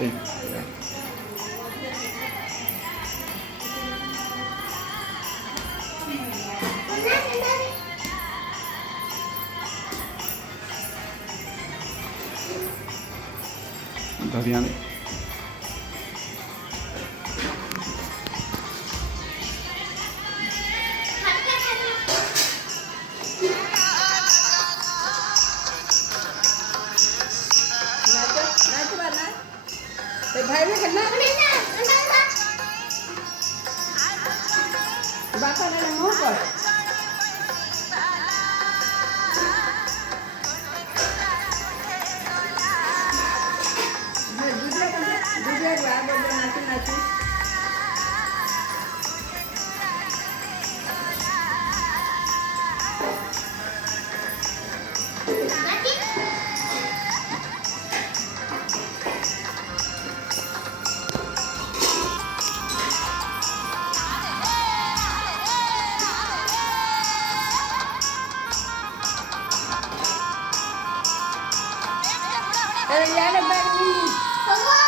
Hey, yeah. Darian. नाच नाच बा नाच ते भाई में खेलना बाका ना मुंह पर दूसरा बार बोल नाचू नाचू यार बैग नहीं